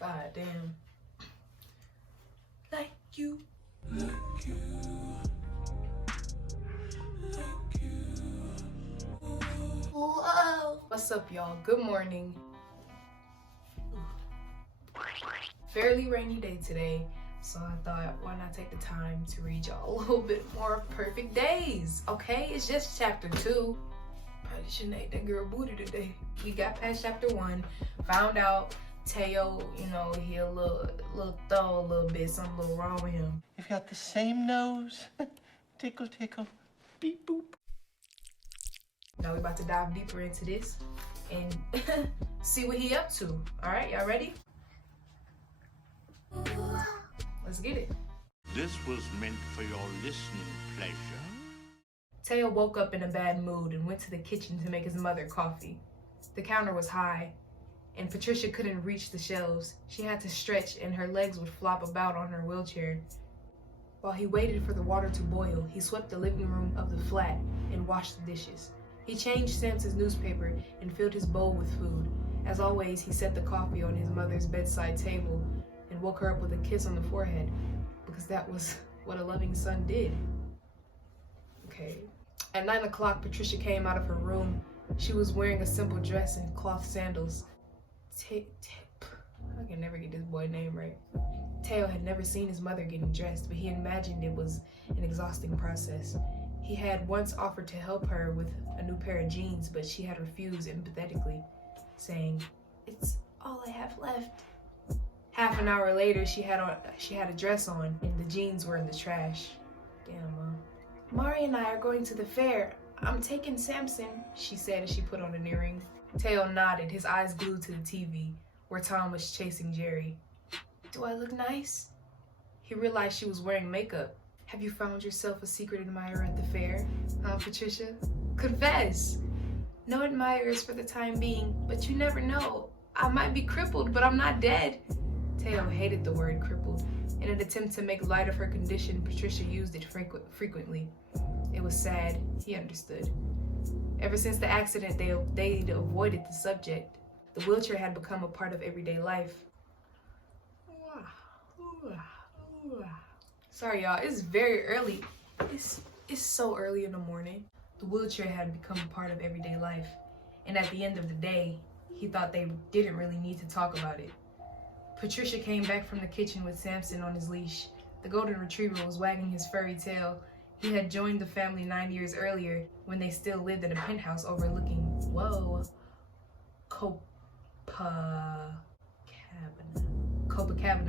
God damn. Like you. Like you. Like you. Whoa. What's up, y'all? Good morning. Fairly rainy day today, so I thought, why not take the time to read y'all a little bit more of Perfect Days, okay? It's just chapter 2. Probably shouldn't ate that girl booty today. We got past chapter 1, found out Teo, he a little throw a little bit, something a little wrong with him. You've got the same nose. Tickle, tickle, beep, boop. Now we're about to dive deeper into this and see what he up to. All right, y'all ready? Let's get it. This was meant for your listening pleasure. Teo woke up in a bad mood and went to the kitchen to make his mother coffee. The counter was high, and Patricia couldn't reach the shelves. She had to stretch, and her legs would flop about on her wheelchair. While he waited for the water to boil, he swept the living room of the flat and washed the dishes. He changed Samson's newspaper and filled his bowl with food. As always, he set the coffee on his mother's bedside table and woke her up with a kiss on the forehead, because that was what a loving son did. Okay. At 9 o'clock, Patricia came out of her room. She was wearing a simple dress and cloth sandals. I can never get this boy's name right. Teo had never seen his mother getting dressed, but he imagined it was an exhausting process. He had once offered to help her with a new pair of jeans, but she had refused empathetically, saying, "It's all I have left." Half an hour later, she had a dress on, and the jeans were in the trash. Damn, Mom. "Mari and I are going to the fair. I'm taking Samson," she said as she put on an earring. Teo nodded, his eyes glued to the TV, where Tom was chasing Jerry. "Do I look nice?" He realized she was wearing makeup. "Have you found yourself a secret admirer at the fair, huh, Patricia? Confess!" "No admirers for the time being, but you never know. I might be crippled, but I'm not dead." Teo hated the word crippled. In an attempt to make light of her condition, Patricia used it frequently. It was sad. He understood. Ever since the accident, they'd avoided the subject. The wheelchair had become a part of everyday life. Sorry, y'all. It's very early. It's so early in the morning. The wheelchair had become a part of everyday life. And at the end of the day, he thought they didn't really need to talk about it. Patricia came back from the kitchen with Samson on his leash. The golden retriever was wagging his furry tail. He had joined the family 9 years earlier when they still lived in a penthouse overlooking, Copacabana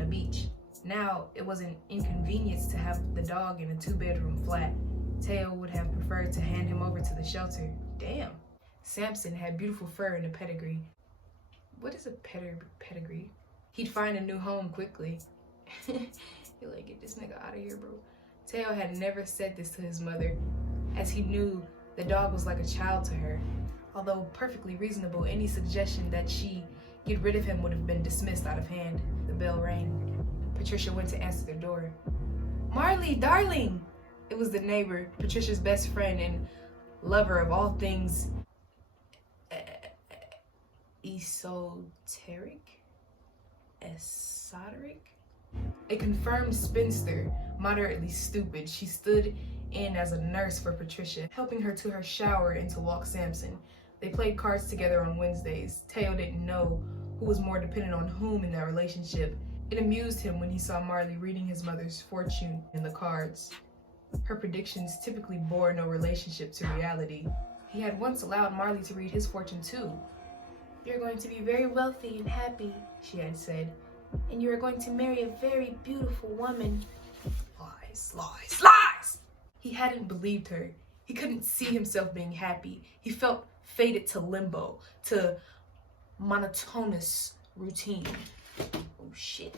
Beach. Now, it was an inconvenience to have the dog in a 2-bedroom flat. Teo would have preferred to hand him over to the shelter. Damn. Samson had beautiful fur and a pedigree. What is a pedigree? He'd find a new home quickly. You're like, get this nigga out of here, bro. Teo had never said this to his mother, as he knew the dog was like a child to her. Although perfectly reasonable, any suggestion that she get rid of him would have been dismissed out of hand. The bell rang. Patricia went to answer the door. "Marley, darling!" It was the neighbor, Patricia's best friend and lover of all things esoteric? A confirmed spinster, moderately stupid, she stood in as a nurse for Patricia, helping her to her shower and to walk Samson. They played cards together on Wednesdays. Teo didn't know who was more dependent on whom in that relationship. It amused him when he saw Marley reading his mother's fortune in the cards. Her predictions typically bore no relationship to reality. He had once allowed Marley to read his fortune too. "You're going to be very wealthy and happy," she had said, "and you are going to marry a very beautiful woman." Lies, lies, lies! He hadn't believed her. He couldn't see himself being happy. He felt fated to limbo, to monotonous routine. Oh shit.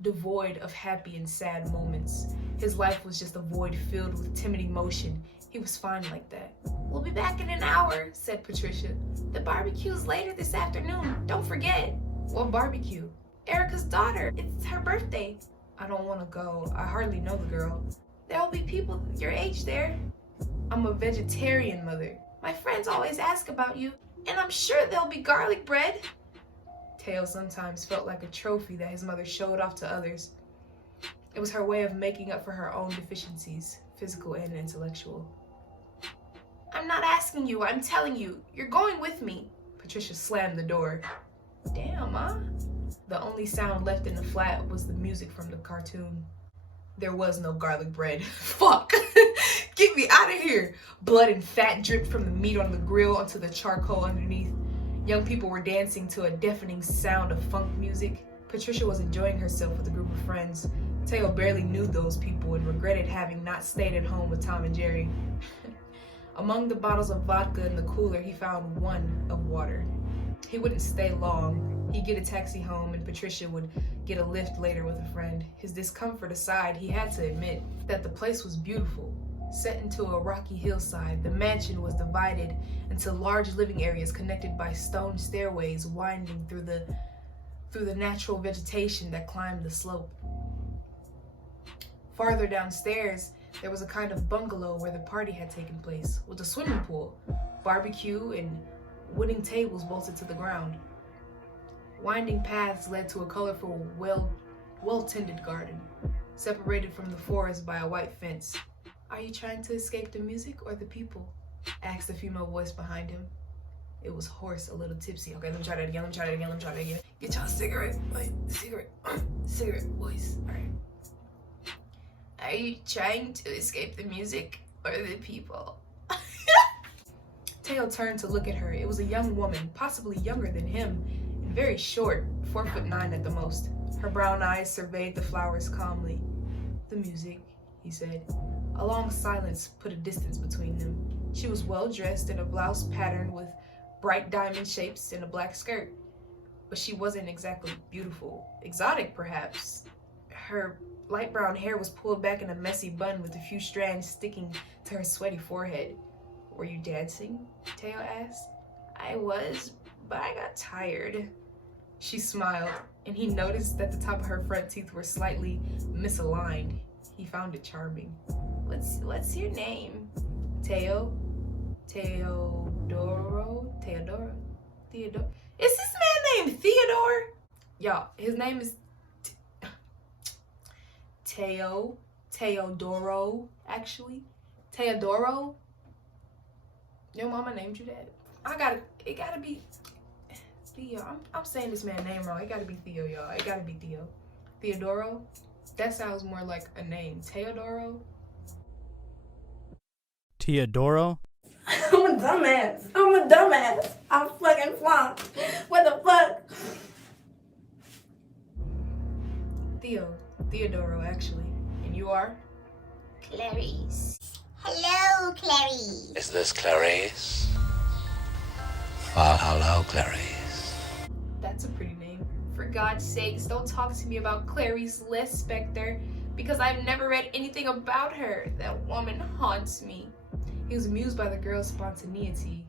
Devoid of happy and sad moments. His life was just a void filled with timid emotion. He was fine like that. "We'll be back in an hour," said Patricia. "The barbecue's later this afternoon. Don't forget." "What barbecue?" "Erica's daughter. It's her birthday." "I don't want to go. I hardly know the girl." "There'll be people your age there." "I'm a vegetarian, mother." "My friends always ask about you, and I'm sure there'll be garlic bread." Teo sometimes felt like a trophy that his mother showed off to others. It was her way of making up for her own deficiencies, physical and intellectual. I'm not asking you, I'm telling you. You're going with me. Patricia slammed the door. Damn, Ma. The only sound left in the flat was the music from the cartoon. There was no garlic bread. Fuck! Get me out of here! Blood and fat dripped from the meat on the grill onto the charcoal underneath. Young people were dancing to a deafening sound of funk music. Patricia was enjoying herself with a group of friends. Teo barely knew those people and regretted having not stayed at home with Tom and Jerry. Among the bottles of vodka in the cooler, he found one of water. He wouldn't stay long. He'd get a taxi home and Patricia would get a lift later with a friend. His discomfort aside, he had to admit that the place was beautiful. Set into a rocky hillside, the mansion was divided into large living areas connected by stone stairways winding through the natural vegetation that climbed the slope. Farther downstairs, there was a kind of bungalow where the party had taken place, with a swimming pool, barbecue, and wooden tables bolted to the ground. Winding paths led to a colorful, well-tended garden, separated from the forest by a white fence. Are you trying to escape the music or the people? Asked a female voice behind him. It was hoarse, a little tipsy. Okay, let me try that again, Get y'all a cigarette. Wait, cigarette voice. All right. Are you trying to escape the music or the people? Teo turned to look at her. It was a young woman, possibly younger than him, and very short, 4'9" at the most. Her brown eyes surveyed the flowers calmly. The music, he said. A long silence put a distance between them. She was well dressed in a blouse patterned with bright diamond shapes and a black skirt. But she wasn't exactly beautiful. Exotic, perhaps. Her light brown hair was pulled back in a messy bun with a few strands sticking to her sweaty forehead. Were you dancing? Teo asked. I was, but I got tired. She smiled, and he noticed that the top of her front teeth were slightly misaligned. He found it charming. What's your name? Teo? Theodoro? Is this man named Theodore? Y'all, his name is Teodoro, actually. Teodoro? Your mama named you that? It gotta be Theo. I'm saying this man's name wrong. It gotta be Theo, y'all. It gotta be Theo. Theodoro? That sounds more like a name. Teodoro? Teodoro? I'm a dumbass. I'm fucking flunked. What the fuck? Theodoro, actually. And you are? Clarice. Hello, Clarice. Is this Clarice? Well, hello, Clarice. That's a pretty name. For God's sakes, don't talk to me about Clarice Lispector, because I've never read anything about her. That woman haunts me. He was amused by the girl's spontaneity,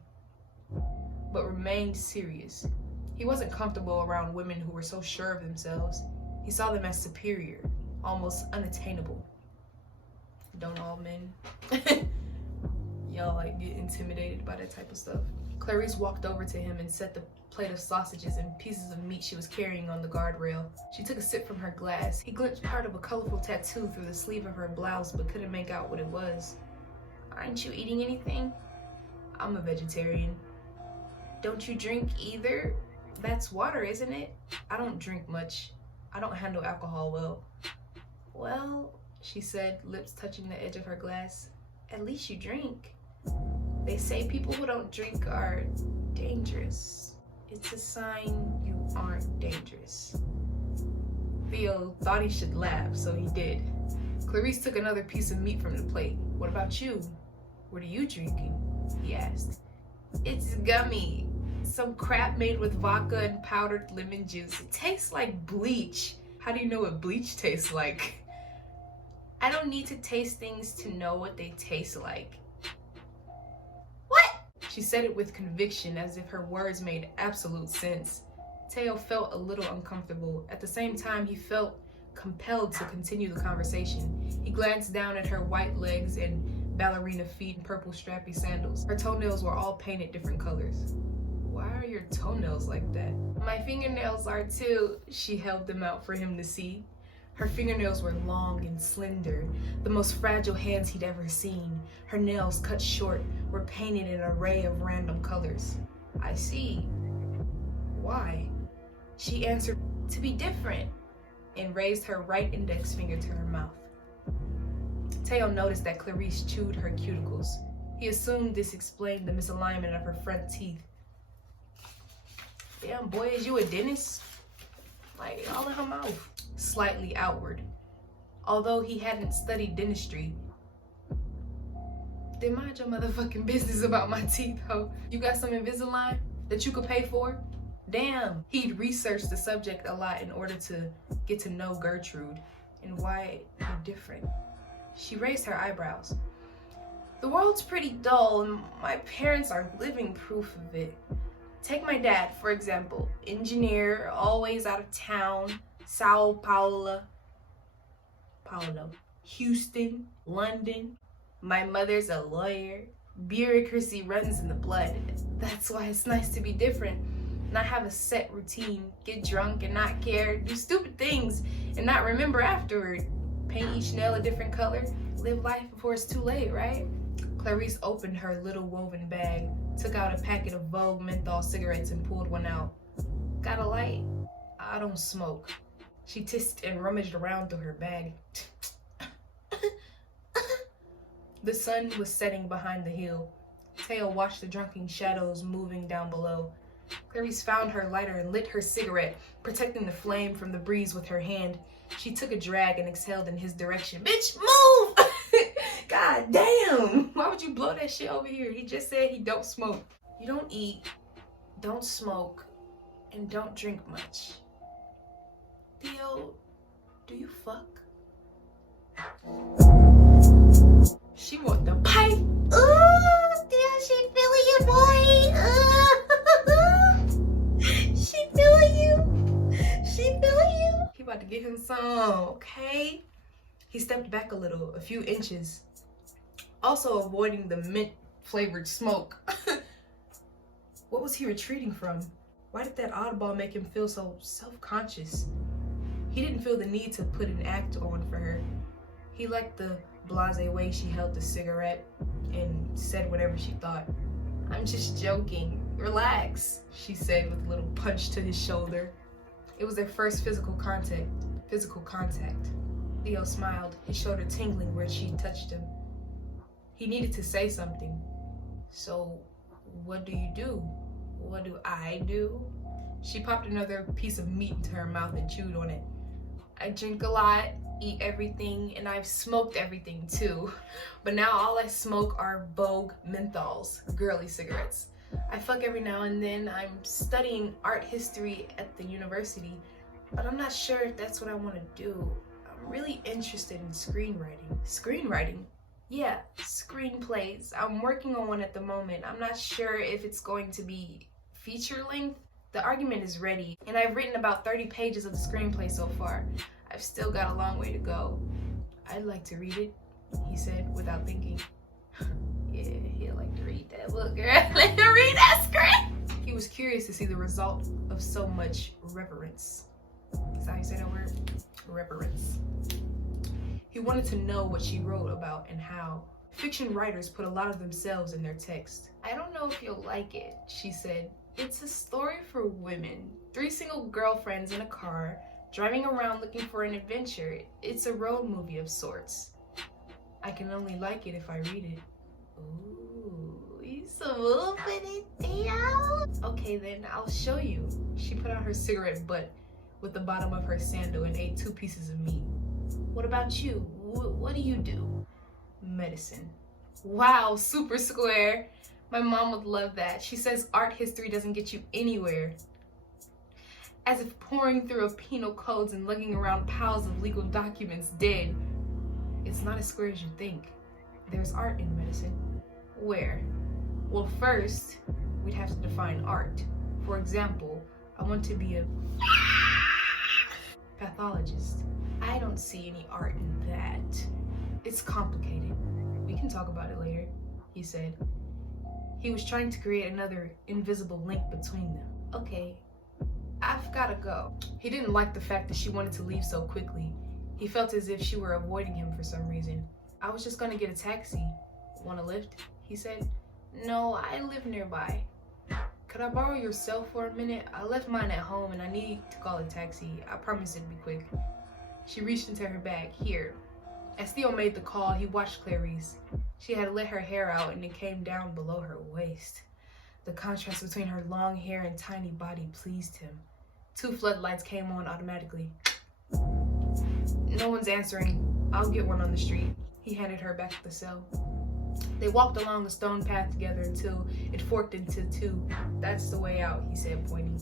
but remained serious. He wasn't comfortable around women who were so sure of themselves. He saw them as superior, almost unattainable. Don't all men? Y'all like get intimidated by that type of stuff. Clarice walked over to him and set the plate of sausages and pieces of meat she was carrying on the guardrail. She took a sip from her glass. He glimpsed part of a colorful tattoo through the sleeve of her blouse but couldn't make out what it was. Aren't you eating anything? I'm a vegetarian. Don't you drink either? That's water, isn't it? I don't drink much. I don't handle alcohol well. Well, she said, lips touching the edge of her glass. At least you drink. They say people who don't drink are dangerous. It's a sign you aren't dangerous. Theo thought he should laugh, so he did. Clarice took another piece of meat from the plate. What about you? What are you drinking? He asked. It's gummy. Some crap made with vodka and powdered lemon juice. It tastes like bleach. How do you know what bleach tastes like? I don't need to taste things to know what they taste like. What? She said it with conviction, as if her words made absolute sense. Teo felt a little uncomfortable. At the same time, he felt compelled to continue the conversation. He glanced down at her white legs and ballerina feet and purple strappy sandals. Her toenails were all painted different colors. Why are your toenails like that? My fingernails are too. She held them out for him to see. Her fingernails were long and slender, the most fragile hands he'd ever seen. Her nails, cut short, were painted in an array of random colors. I see. Why? She answered, to be different, and raised her right index finger to her mouth. Teo noticed that Clarice chewed her cuticles. He assumed this explained the misalignment of her front teeth. Damn, boy, is you a dentist? Like, all in her mouth. Slightly outward. Although he hadn't studied dentistry. Then mind your motherfucking business about my teeth, ho. You got some Invisalign that you could pay for? Damn. He'd researched the subject a lot in order to get to know Gertrude and why they're different. She raised her eyebrows. The world's pretty dull and my parents are living proof of it. Take my dad, for example. Engineer, always out of town. Sao Paulo, Houston, London. My mother's a lawyer. Bureaucracy runs in the blood. That's why it's nice to be different. Not have a set routine. Get drunk and not care. Do stupid things and not remember afterward. Paint each nail a different color. Live life before it's too late, right? Clarice opened her little woven bag, took out a packet of Vogue menthol cigarettes and pulled one out. Got a light? I don't smoke. She tissed and rummaged around through her bag. The sun was setting behind the hill. Teo watched the drunken shadows moving down below. Clarice found her lighter and lit her cigarette, protecting the flame from the breeze with her hand. She took a drag and exhaled in his direction. Bitch, move! God damn! Why would you blow that shit over here? He just said he don't smoke. You don't eat, don't smoke, and don't drink much. Theo, do you fuck? She want the pipe. Ooh, Theo, she feeling you, boy. She feeling you. She feeling you. He about to get him some, okay? He stepped back a little, a few inches, also avoiding the mint-flavored smoke. What was he retreating from? Why did that oddball make him feel so self-conscious? He didn't feel the need to put an act on for her. He liked the blasé way she held the cigarette and said whatever she thought. I'm just joking. Relax, she said with a little punch to his shoulder. It was their first physical contact. Theo smiled, his shoulder tingling where she touched him. He needed to say something. So, what do you do? What do I do? She popped another piece of meat into her mouth and chewed on it. I drink a lot, eat everything, and I've smoked everything too. But now all I smoke are Vogue menthols, girly cigarettes. I fuck every now and then. I'm studying art history at the university, but I'm not sure if that's what I want to do. I'm really interested in screenwriting. Screenwriting? Yeah, screenplays. I'm working on one at the moment. I'm not sure if it's going to be feature length. The argument is ready, and I've written about 30 pages of the screenplay so far. I've still got a long way to go. I'd like to read it, he said without thinking. Yeah, he'd like to read that book, girl. Let him read that script. He was curious to see the result of so much reverence. Is that how you say that word? Reverence. He wanted to know what she wrote about and how. Fiction writers put a lot of themselves in their text. I don't know if you'll like it, she said. It's a story for women. 3 single girlfriends in a car, driving around looking for an adventure. It's a road movie of sorts. I can only like it if I read it. Ooh, you so open, Theo. Okay then, I'll show you. She put out her cigarette butt with the bottom of her sandal and ate 2 pieces of meat. What about you? What do you do? Medicine. Wow, super square. My mom would love that. She says art history doesn't get you anywhere. As if pouring through a penal codes and lugging around piles of legal documents did. It's not as square as you think. There's art in medicine. Where? Well, first, we'd have to define art. For example, I want to be a pathologist. I don't see any art in that. It's complicated. We can talk about it later, he said. He was trying to create another invisible link between them. Okay, I've gotta go. He didn't like the fact that she wanted to leave so quickly. He felt as if she were avoiding him for some reason. I was just gonna get a taxi. Want a lift? He said. No, I live nearby. Could I borrow your cell for a minute? I left mine at home and I need to call a taxi. I promise it'd be quick. She reached into her bag. Here. As Theo made the call, he watched Clarice. She had let her hair out and it came down below her waist. The contrast between her long hair and tiny body pleased him. 2 floodlights came on automatically. No one's answering. I'll get one on the street. He handed her back the cell. They walked along the stone path together until it forked into 2. That's the way out, he said, pointing.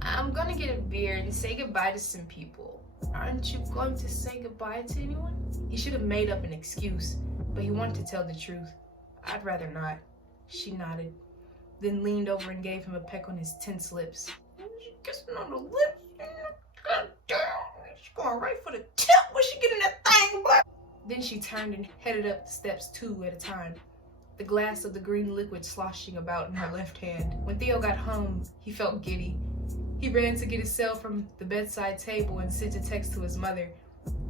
I'm gonna get a beer and say goodbye to some people. Aren't you going to say goodbye to anyone? He should have made up an excuse, but he wanted to tell the truth. I'd rather not. She nodded, then leaned over and gave him a peck on his tense lips. Kissing on the lips? God damn, she's going right for the tip when she get in that thing, boy. Then she turned and headed up the steps 2 at a time, the glass of the green liquid sloshing about in her left hand. When Theo got home, he felt giddy. He ran to get his cell from the bedside table and sent a text to his mother.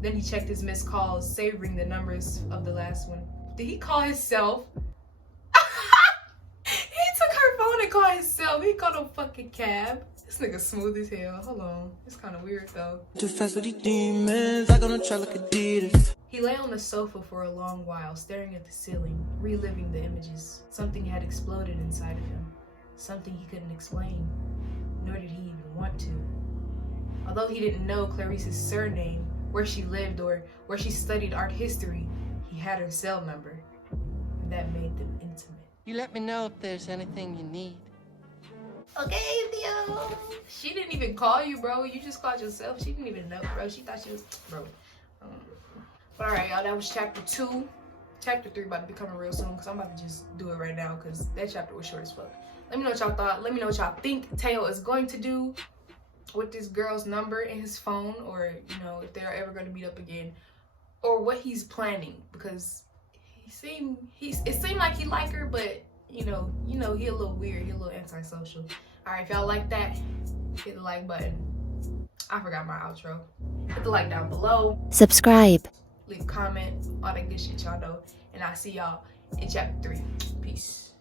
Then he checked his missed calls, savoring the numbers of the last one. Did he call himself? He took her phone and called himself. He called a fucking cab. This nigga smooth as hell. Hold on. It's kind of weird though. Too fast with these demons, I gonna try like Adidas. He lay on the sofa for a long while, staring at the ceiling, reliving the images. Something had exploded inside of him. Something he couldn't explain, nor did he even want to. Although he didn't know Clarice's surname, where she lived, or where she studied art history, he had her cell number, and that made them intimate. You let me know if there's anything you need. Okay, Theo. She didn't even call you, bro. You just called yourself. She didn't even know, bro. She thought she was, bro. But alright, y'all, that was chapter 2. Chapter 3 about to be coming real soon, because I'm about to just do it right now, because that chapter was short as fuck. Let me know what y'all thought. Let me know what y'all think Theo is going to do with this girl's number in his phone, or, you know, if they're ever going to meet up again, or what he's planning, because it seemed like he liked her, but you know, he a little weird, he a little antisocial. Alright, if y'all like that, hit the like button. I forgot my outro. Hit the like down below. Subscribe. Leave a comment, all that good shit y'all know. And I'll see y'all in chapter 3. Peace.